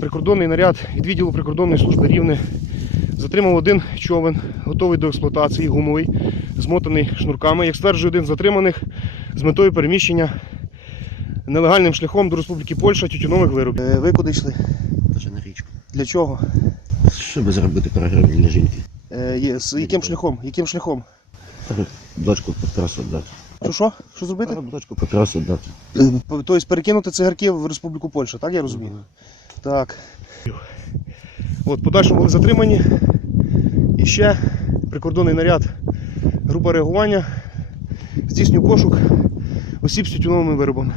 прикордонний наряд від відділу прикордонної служби Рівне затримав один човен, готовий до експлуатації, гумовий, змотаний шнурками. Як стверджує один з затриманих з метою переміщення нелегальним шляхом до Республіки Польща тютюнових виробів. Е, Ви куди йшли? Даже на річку. Для чого? Щоб заробити програму для жінки. Е, є- з яким шляхом? Яким шляхом? Дочку під трасу дати. Що що? Що зробити? Треба Дочку дати. Е, Тобто перекинути цигарки в Республіку Польща, так я розумію? Так. От, подальше подальшому були затримані. І ще прикордонний наряд, група реагування здійснює пошук осіб з тютюновими виробами.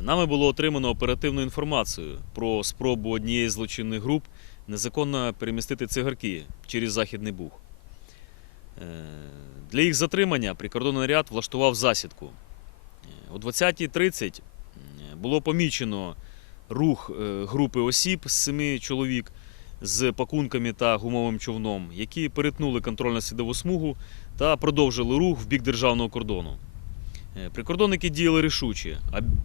Нами було отримано оперативну інформацію про спробу однієї з злочинних груп незаконно перемістити цигарки через Західний Буг. Е, Для їх затримання прикордонний наряд влаштував засідку. Е, О 20.30 було помічено рух е, групи осіб з семи чоловік з пакунками та гумовим човном, які перетнули контрольно-слідову смугу та продовжили рух в бік державного кордону. Е, Прикордонники діяли рішуче,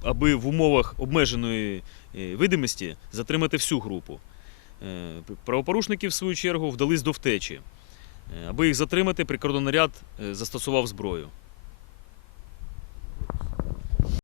аби в умовах обмеженої е, видимості затримати всю групу. Е, Правопорушники, в свою чергу, вдались до втечі. Аби їх затримати, прикордонний ряд е, застосував зброю.